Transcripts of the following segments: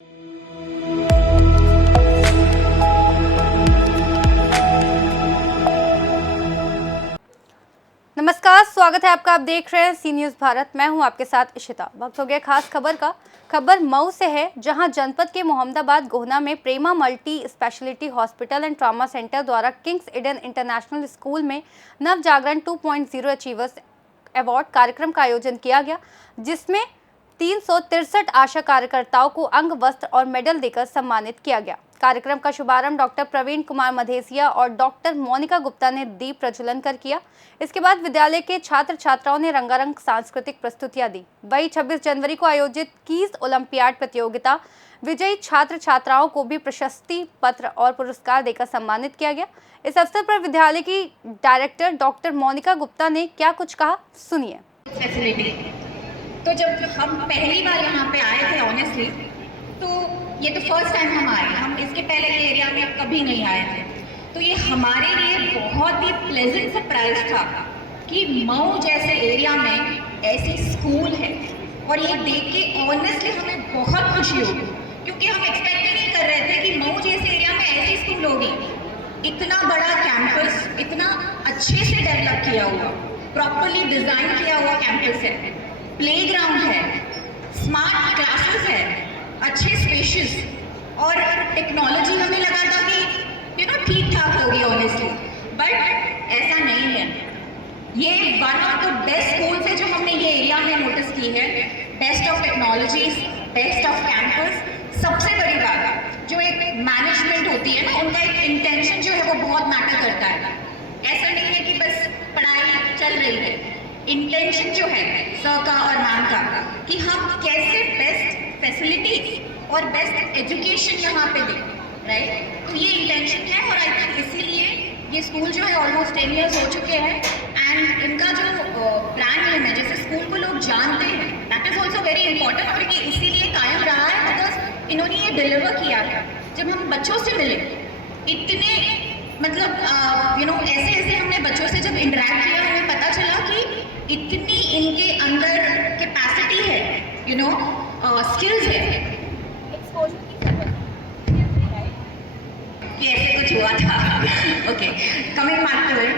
नमस्कार, स्वागत है आपका। आप देख रहे हैं सी न्यूज़ भारत। मैं हूं आपके साथ इशिता। वक्त हो गया खास खबर का। खबर मऊ से है, जहां जनपद के मोहम्मदाबाद गोहना में Prema multi speciality hospital and trauma centre द्वारा किंग्स ईडन इंटरनेशनल स्कूल में नव जागरण 2.0 अचीवर्स अवार्ड कार्यक्रम का आयोजन किया गया, जिसमें 363 आशा कार्यकर्ताओं को अंग, वस्त्र और मेडल देकर सम्मानित किया गया। कार्यक्रम का शुभारंभ डॉक्टर प्रवीण कुमार मधेसिया और डॉक्टर मोनिका गुप्ता ने दीप प्रज्वलन कर किया। इसके बाद विद्यालय के छात्र छात्राओं ने रंगारंग सांस्कृतिक प्रस्तुतियां दी। वहीं 26 जनवरी को आयोजित क्विज ओलंपियाड प्रतियोगिता विजयी छात्र छात्राओं को भी प्रशस्ति पत्र और पुरस्कार देकर सम्मानित किया गया। इस अवसर पर विद्यालय की डायरेक्टर डॉक्टर मोनिका गुप्ता ने क्या कुछ कहा, सुनिए। तो जब हम पहली बार यहाँ पे आए थे ऑनेस्टली, तो ये तो फर्स्ट टाइम हम आए। हम इसके पहले के एरिया में कभी नहीं आए थे, तो ये हमारे लिए बहुत ही प्लेजेंट सरप्राइज था कि मऊ जैसे एरिया में ऐसी स्कूल है। और ये देख के ऑनेस्टली हमें बहुत खुशी हुई, क्योंकि हम एक्सपेक्ट ही नहीं कर रहे थे कि मऊ जैसे एरिया में ऐसी स्कूल होगी। इतना बड़ा कैंपस, इतना अच्छे से डेवलप किया हुआ, प्रॉपरली डिज़ाइन किया हुआ कैंपस है, प्लेग्राउंड है, स्मार्ट क्लासेस है, अच्छे स्पेशियस, और टेक्नोलॉजी हमें लगा था कि ठीक ठाक होगी ऑनेस्टली, बट ऐसा नहीं है। ये one of the best schools है जो हमने ये एरिया में नोटिस की है। Best of technologies, best off campus. सबसे बड़ी बात, जो एक मैनेजमेंट होती है ना, उनका एक इंटेंशन जो है वो बहुत मैटर करता है। ऐसा नहीं है कि बस पढ़ाई चल रही है। इंटेंशन जो है सर का और मैम का, कि हम कैसे बेस्ट फैसिलिटीज और बेस्ट एजुकेशन यहाँ पे दें, राइट। तो ये इंटेंशन है, और आई थिंक इसीलिए ये स्कूल जो है ऑलमोस्ट 10 ईयर्स हो चुके हैं। एंड इनका जो प्लान नेम है, जैसे स्कूल को लोग जानते हैं, that is also very important, और ये इसीलिए कायम रहा है बिकॉज इन्होंने ये डिलीवर किया है। जब हम बच्चों से मिले, इतने मतलब ऐसे ऐसे हमने बच्चों से जब इंटरेक्ट किया, हमें पता चला कि इतनी इनके अंदर कैपेसिटी है, स्किल्स है। ये ऐसे कुछ हुआ था। Okay, coming back to it,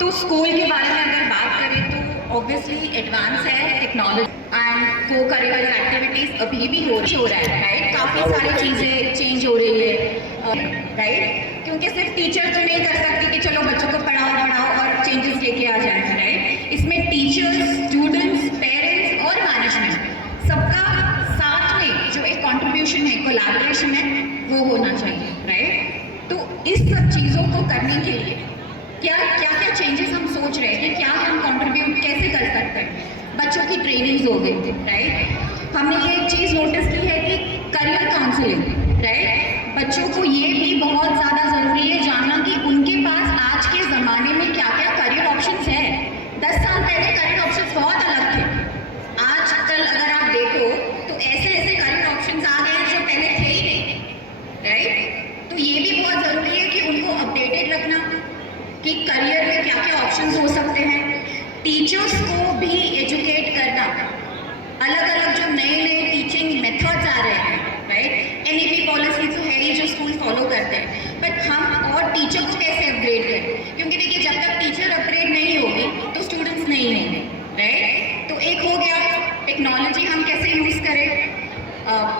तो स्कूल के बारे में अगर बात करें तो ऑब्वियसली एडवांस है technology and co curricular activities अभी भी हो रहा है, राइट। काफ़ी सारी चीज़ें चेंज हो रही है, राइट, क्योंकि सिर्फ टीचर तो नहीं कर सकती कि चलो बच्चों को पढ़ाओ और चेंजेस लेके आ जाए, राइट। इसमें टीचर्स, स्टूडेंट्स, पेरेंट्स और मैनेजमेंट सबका साथ में जो एक कंट्रीब्यूशन है, कोलैबोरेशन है, वो होना चाहिए, राइट। तो इस सब चीज़ों को करने के लिए क्या चेंजेस हम सोच रहे हैं कि क्या हम कंट्रीब्यूट कैसे कर सकते हैं। बच्चों की ट्रेनिंग्स हो गई, राइट। हमने ये एक चीज़ नोटिस की है कि करियर काउंसलिंग, राइट। बच्चों को ये भी बहुत ज़्यादा ज़रूरी है जानना कि उनके पास आज के ज़माने में क्या क्या करियर ऑप्शंस है। 10 साल पहले करियर ऑप्शंस बहुत अलग थे। आजकल अगर आप देखो तो ऐसे ऐसे करियर ऑप्शंस आ गए हैं जो पहले थे ही नहीं, राइट। तो ये भी बहुत ज़रूरी है कि उनको अपडेटेड रखना कि करियर में क्या क्या ऑप्शंस हो सकते हैं। टीचर्स को भी एजुकेट करना, अलग अलग जो नए नए टीचिंग मेथड्स आ रहे हैं, राइट। NEP पॉलिसी तो है ही जो स्कूल फॉलो करते हैं, बट हम और टीचर को कैसे अपग्रेड करें, क्योंकि देखिए जब तक टीचर अपग्रेड नहीं होगी तो स्टूडेंट्स नहीं होंगे, राइट। तो एक हो गया टेक्नोलॉजी हम कैसे यूज़ करें।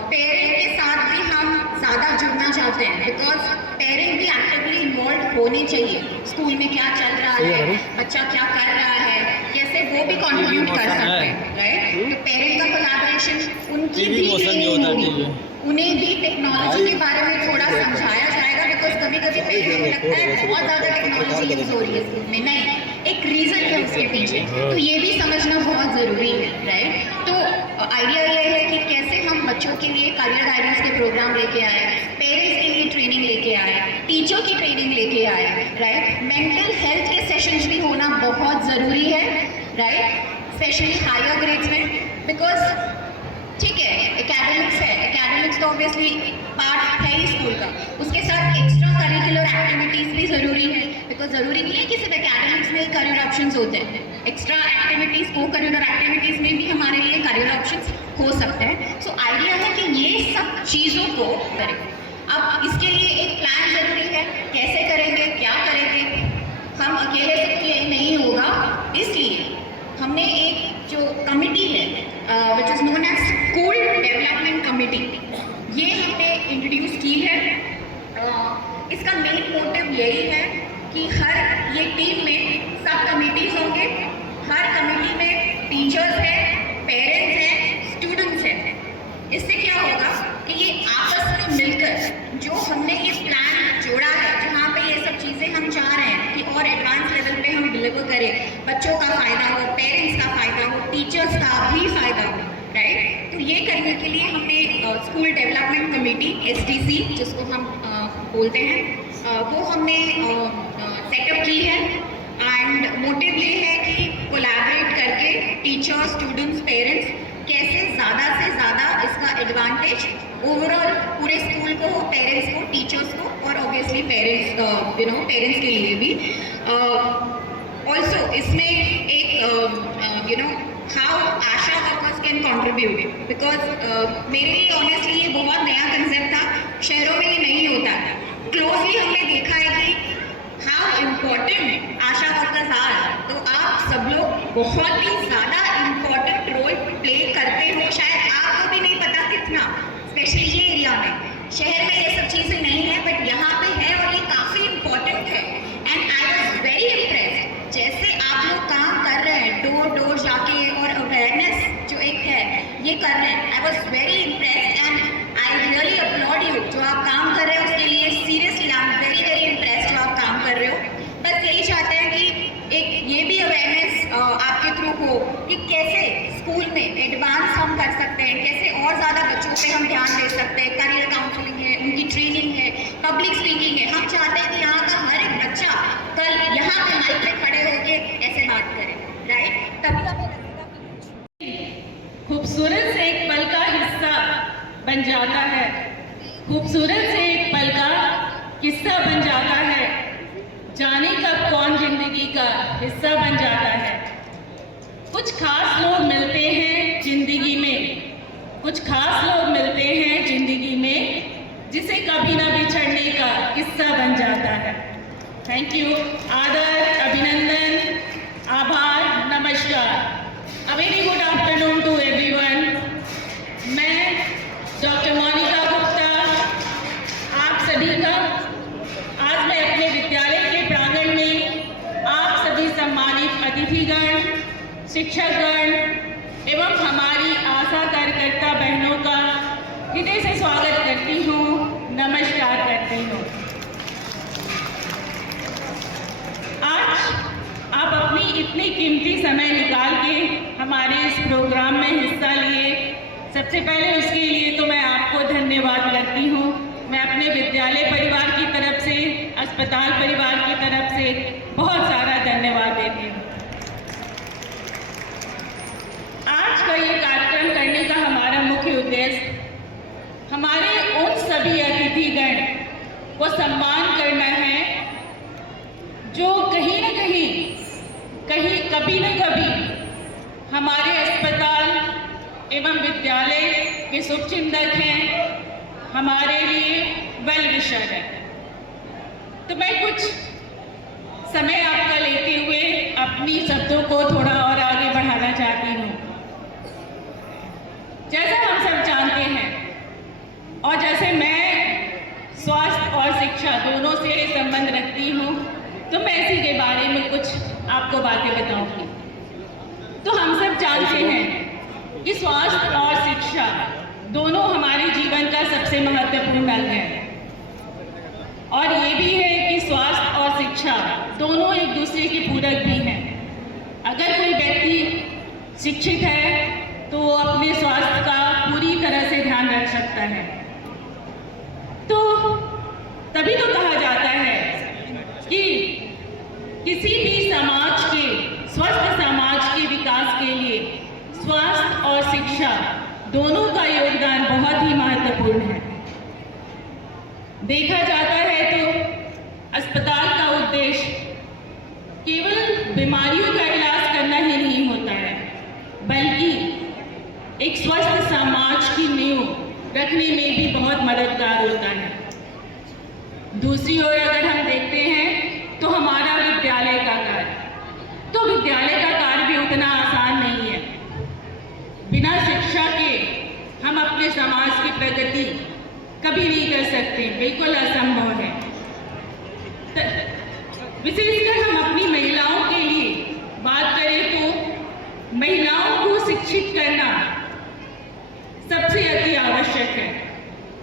पेरेंट के साथ भी हम ज़्यादा जुड़ना चाहते हैं, बिकॉज पेरेंट भी एक्टिवली इन्वॉल्व होने चाहिए। स्कूल में क्या चल रहा है, बच्चा क्या कर रहा है, कैसे वो भी कंट्रीब्यूट कर सकते हैं, राइट। तो पेरेंट का कोलैबोरेशन, उनकी भी ट्रेनिंग होगी, उन्हें भी टेक्नोलॉजी के बारे में थोड़ा समझाया जाएगा, बिकॉज कभी कभी पेरेंट्स को लगता है बहुत ज़्यादा टेक्नोलॉजी यूज़ हो रही है स्कूल में, नहीं, एक रीज़न है उसके पीछे, तो ये भी समझना बहुत ज़रूरी है, राइट। तो आइडिया ये है कि कैसे हम बच्चों के लिए करियर गाइडेंस के प्रोग्राम लेके आए, पेरेंट्स के लिए ट्रेनिंग लेके आए, टीचर की ट्रेनिंग लेके आए, राइट। मेंटल हेल्थ के सेशंस भी होना बहुत ज़रूरी है, राइट, स्पेशली हायर ग्रेड्स में, बिकॉज ठीक है एकेडमिक्स है, एकेडमिक्स तो ऑब्वियसली पार्ट है ही स्कूल का, उसके साथ एक्स्ट्रा करिकुलर एक्टिविटीज़ भी ज़रूरी है, बिकॉज ज़रूरी नहीं है कि सिर्फ एकेडमिक्स में ही करियर ऑप्शंस होते हैं, एक्स्ट्रा एक्टिविटीज़, को करिकुलर एक्टिविटीज़ में भी हमारे लिए करियर ऑप्शंस हो सकते हैं। सो आइडिया है कि ये सब चीज़ों को करें। अब इसके लिए एक प्लान ज़रूरी है, कैसे करेंगे, क्या करेंगे, हम अकेले से ये नहीं होगा। इसलिए हमने एक जो कमिटी है which is known as school development committee, ये हमने इंट्रोड्यूस की है। इसका मेन मोटिव यही है कि हर ये टीम में सब कमिटीज़ होंगे, हर कमेटी में टीचर्स हैं, पेरेंट्स हैं, स्टूडेंट्स हैं। इससे क्या होगा कि ये आपस में मिलकर जो हमने ये प्लान जोड़ा है, जहाँ पे ये सब चीज़ें हम चाह रहे हैं कि और एडवांस लेवल पे हम डिलीवर करें, बच्चों का फ़ायदा हो, पेरेंट्स का फ़ायदा हो, टीचर्स का भी फ़ायदा हो, राइट। तो ये करने के लिए हमने स्कूल डेवलपमेंट कमेटी SDC जिसको हम बोलते हैं, वो हमने सेटअप की है। एंड मोटिव ये है कि कोलैबोरेट करके टीचर्स, स्टूडेंट्स, पेरेंट्स कैसे ज़्यादा से ज़्यादा इसका एडवांटेज ओवरऑल पूरे स्कूल को हो, पेरेंट्स को, टीचर्स को और ऑब्वियसली पेरेंट्स पेरेंट्स के लिए भी। ऑल्सो इसमें एक how Asha workers can contribute, because मेरे लिए ऑनेस्टली ये बहुत नया कंसेप्ट था, शहरों में ये नहीं होता। क्लोजली हमने देखा है कि how important ASHA workers are. तो आप सब लोग बहुत ही ज़्यादा इम्पोर्टेंट रोल प्ले करते हो, शायद आपको भी नहीं पता कितना, स्पेशली ये एरिया में। शहर में ये सब चीज़ें नहीं है बट यहाँ पे है और ये काफ़ी इम्पोर्टेंट है। And I was very impressed, जैसे आप लोग काम कर रहे हैं डोर डोर जाके और अवेयरनेस जो एक है ये कर रहे हैं। I was very impressed and I really applaud you. जो आप काम कर रहे हैं उसके लिए seriously I am very very impressed जो आप काम कर रहे हो। बस यही चाहते हैं कि एक ये भी अवेयरनेस आपके थ्रू हो कि कैसे स्कूल में एडवांस हम कर सकते हैं, कैसे और ज़्यादा बच्चों पे हम ध्यान दे सकते हैं। करियर काउंसलिंग है, उनकी ट्रेनिंग है, पब्लिक स्पीकिंग है। हम चाहते हैं कि यहाँ का हर एक बच्चा कल यहाँ पे माइक पे खड़े होकर ऐसे बात करे, राइट। तभी हमें लगेगा कि खूबसूरत से एक पल का हिस्सा बन जाता है, खूबसूरत से एक पल का किस्सा बन जाता है, जाने कब कौन जिंदगी का हिस्सा बन जाता है। कुछ खास लोग मिलते हैं जिंदगी में, कुछ खास लोग मिलते हैं जिंदगी में, जिसे कभी ना बिछड़ने का किस्सा बन जाता है। थैंक यू, आदर, अभिनंदन, आभार, नमस्कार। A very good afternoon to everyone. मैं डॉक्टर मोनिका गुप्ता आप सभी का आज मैं अपने विद्यालय के प्रांगण में आप सभी सम्मानित अतिथिगण, शिक्षकगण एवं हमारी आशा कार्यकर्ता बहनों का हृदय से स्वागत करती हूँ, नमस्कार करती हूँ। आज आप अपनी इतनी कीमती समय निकाल के हमारे इस प्रोग्राम में हिस्सा लिए, सबसे पहले उसके लिए तो मैं आपको धन्यवाद करती हूँ। मैं अपने विद्यालय परिवार की तरफ से, अस्पताल परिवार की तरफ से बहुत सारा धन्यवाद देती हूँ। आज का ये कार्यक्रम करने का हमारा मुख्य उद्देश्य हमारे उन सभी अतिथिगण को सम्मान करना है जो कहीं न कहीं कभी न कभी हमारे अस्पताल एवं विद्यालय के शुभचिंतक हैं, हमारे लिए वेल विशर है। तो मैं कुछ समय आपका लेते हुए अपनी शब्दों को थोड़ा और आगे बढ़ाना चाहती हूँ। जैसा हम सब जानते हैं और जैसे मैं स्वास्थ्य और शिक्षा दोनों से संबंध रखती हूँ, तो मैं इसी के बारे में कुछ आपको बातें बताऊंगी। तो हम सब जानते हैं कि स्वास्थ्य और शिक्षा दोनों हमारे जीवन का सबसे महत्वपूर्ण अंग है और ये भी है कि स्वास्थ्य और शिक्षा दोनों एक दूसरे के पूरक भी हैं। अगर कोई व्यक्ति शिक्षित है तो वो अपने स्वास्थ्य का पूरी तरह से ध्यान रख सकता है। तो तभी तो कहा जाता है कि किसी भी समाज के, स्वस्थ समाज के विकास के लिए स्वास्थ्य और शिक्षा दोनों का योगदान बहुत ही महत्वपूर्ण है। देखा जाता है तो अस्पताल का उद्देश्य केवल बीमारियों का इलाज करना स्वस्थ समाज की नींव रखने में भी बहुत मददगार होता है। दूसरी ओर अगर हम देखते हैं तो हमारा विद्यालय का कार्य, तो विद्यालय का कार्य भी उतना आसान नहीं है। बिना शिक्षा के हम अपने समाज की प्रगति कभी नहीं कर सकते, बिल्कुल असंभव है। विशेषकर हम अपनी महिलाओं के लिए बात करें तो महिलाओं को शिक्षित करना सबसे अति आवश्यक है,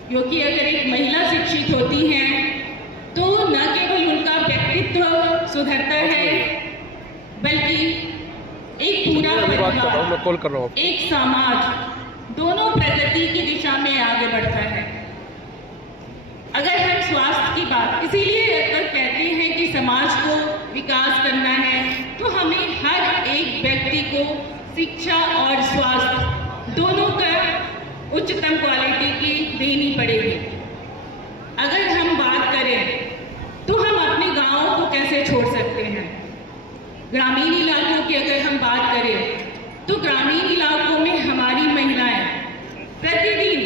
क्योंकि अगर एक महिला शिक्षित होती है तो न केवल उनका व्यक्तित्व सुधरता है, बल्कि एक पूरा परिवार, एक समाज दोनों प्रगति की दिशा में आगे बढ़ता है। अगर हम स्वास्थ्य की बात, इसीलिए अगर कहते हैं कि समाज को विकास करना है तो हमें हर एक व्यक्ति को शिक्षा और स्वास्थ्य दोनों का उच्चतम क्वालिटी की देनी पड़ेगी। अगर हम बात करें तो हम अपने गांवों को कैसे छोड़ सकते हैं। ग्रामीण इलाकों की अगर हम बात करें तो ग्रामीण इलाकों में हमारी महिलाएं प्रतिदिन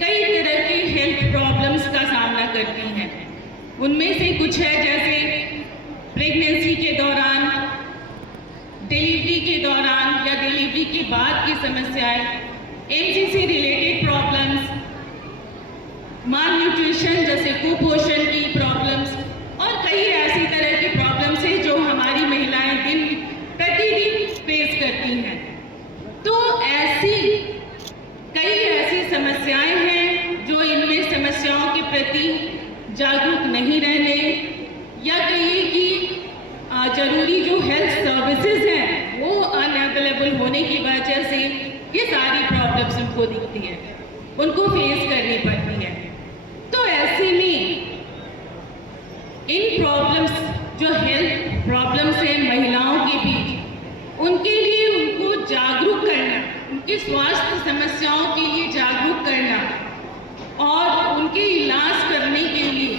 कई तरह के हेल्थ प्रॉब्लम्स का सामना करती हैं। उनमें से कुछ है जैसे प्रेगनेंसी के दौरान, डिलीवरी के दौरान या डिलीवरी के बाद की समस्याएं, एमसी रिलेटेड प्रॉब्लम्स, माल न्यूट्रिशन जैसे कुपोषण की प्रॉब्लम्स और कई ऐसी तरह की प्रॉब्लम्स हैं जो हमारी महिलाएं दिन प्रतिदिन फेस करती हैं। तो कई ऐसी समस्याएं हैं जो इनमें समस्याओं के प्रति जागरूक नहीं रहने या कहिए कि जरूरी जो हेल्थ सर्विसेज हैं वो अनअवेलेबल होने की वजह से ये सारी प्रॉब्लम्स उनको दिखती हैं, उनको फेस करनी पड़ती है। तो ऐसे में इन प्रॉब्लम्स जो हेल्थ प्रॉब्लम्स हैं महिलाओं के बीच, उनके लिए उनको जागरूक करना, उनकी स्वास्थ्य समस्याओं के लिए जागरूक करना और उनके इलाज करने के लिए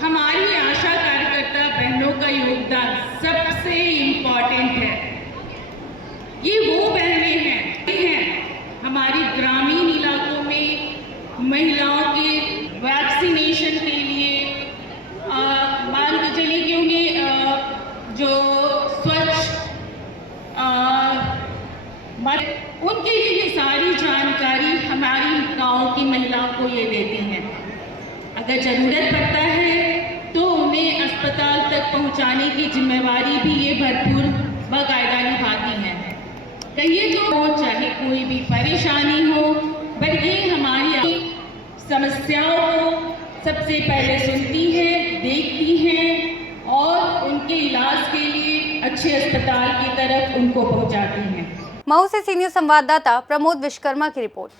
हमारी आशा कार्यकर्ता बहनों का योगदान सबसे इम्पॉर्टेंट है। ये वो बहनें हैं हमारी ग्रामीण इलाकों में महिलाओं के वैक्सीनेशन के लिए, मान के चलिए कि उन्हें जो स्वच्छ उनके लिए ये सारी जानकारी हमारी गांव की महिलाओं को ये देती हैं। अगर ज़रूरत पड़ता है तो उन्हें अस्पताल तक पहुंचाने की जिम्मेवारी भी ये भरपूर बाकायदा निभाती हैं। कहिए तो चाहे कोई भी परेशानी हो, पर ये हमारी समस्याओं को सबसे पहले सुनती है, देखती हैं और उनके इलाज के लिए अच्छे अस्पताल की तरफ उनको पहुंचाती हैं। मऊ से सी न्यूज़ संवाददाता प्रमोद विश्वकर्मा की रिपोर्ट।